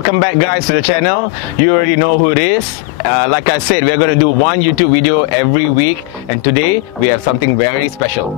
welcome back guys to the channel. You already know who it is. Like I said, we're going to do one YouTube video every week, and today we have something very special.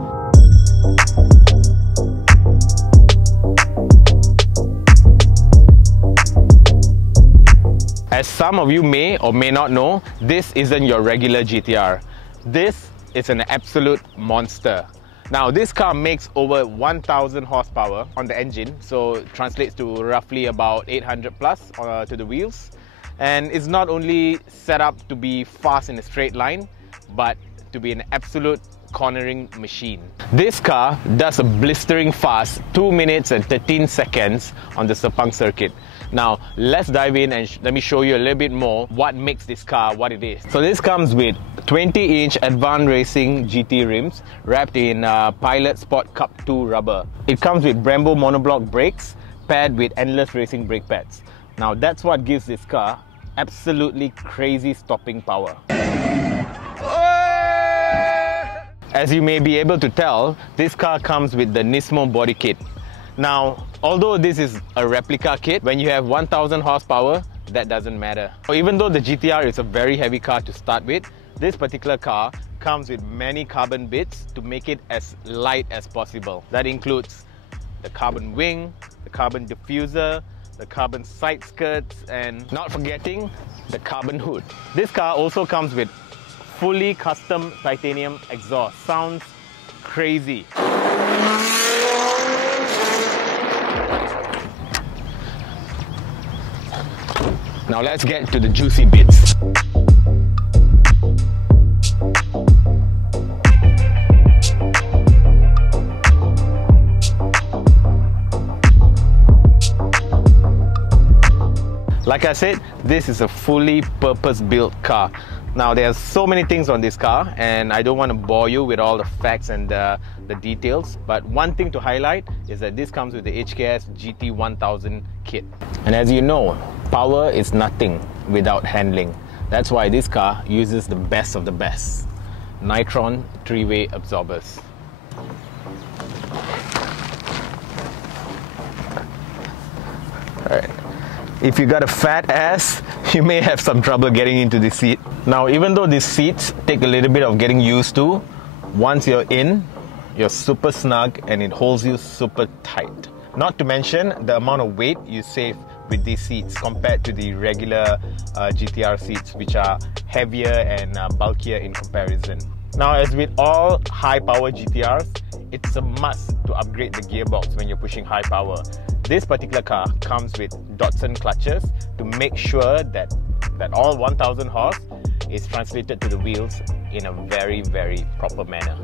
As some of you may or may not know, this isn't your regular GT-R. This is an absolute monster. Now this car makes over 1000 horsepower on the engine, so it translates to roughly about 800 plus to the wheels. And it's not only set up to be fast in a straight line, but to be an absolute cornering machine. This car does a blistering fast 2 minutes and 13 seconds on the Sepang circuit. Now let's dive in and let me show you a little bit more what makes this car what it is. So this comes with 20-inch Advanced Racing GT rims wrapped in Pilot Sport Cup 2 rubber. It comes with Brembo monoblock brakes paired with Endless Racing brake pads. Now that's what gives this car absolutely crazy stopping power. As you may be able to tell, this car comes with the Nismo body kit. Now, although this is a replica kit, when you have 1000 horsepower, that doesn't matter. So even though the GT-R is a very heavy car to start with, this particular car comes with many carbon bits to make it as light as possible. That includes the carbon wing, the carbon diffuser, the carbon side skirts, and not forgetting the carbon hood. This car also comes with fully custom titanium exhaust. Sounds crazy. Now let's get to the juicy bits. Like I said, this is a fully purpose-built car. Now there's so many things on this car, and I don't want to bore you with all the facts and the details, but one thing to highlight is that this comes with the HKS GT1000 kit. And as you know, power is nothing without handling. That's why this car uses the best of the best. Nitron 3-way absorbers. Alright. If you got a fat ass, you may have some trouble getting into the seat. Now, even though these seats take a little bit of getting used to, once you're in, you're super snug and it holds you super tight. Not to mention the amount of weight you save with these seats compared to the regular GT-R seats, which are heavier and bulkier in comparison. Now, as with all high-power GT-Rs, it's a must to upgrade the gearbox when you're pushing high power. This particular car comes with Datsun clutches to make sure that all 1000 horse is translated to the wheels in a very, very proper manner.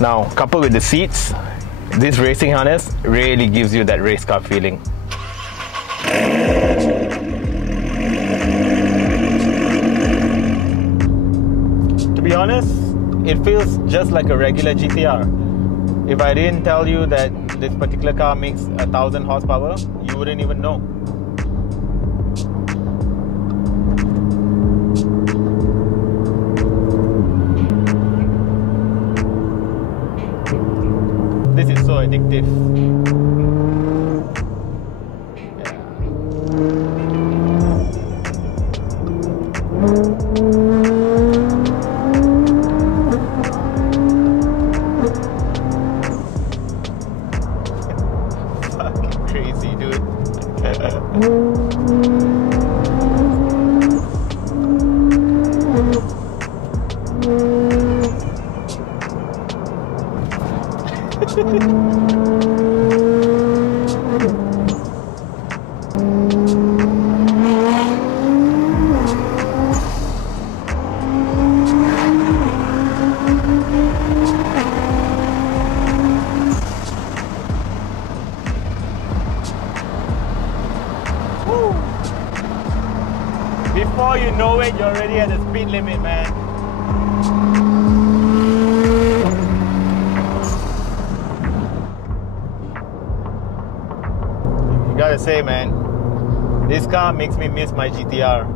Now, coupled with the seats, this racing harness really gives you that race car feeling. To be honest, it feels just like a regular GT-R. If I didn't tell you that this particular car makes 1000 horsepower, you wouldn't even know. This is so addictive. Fucking crazy, dude. Before you know it, you're already at the speed limit, man. You gotta say, man, this car makes me miss my GT-R.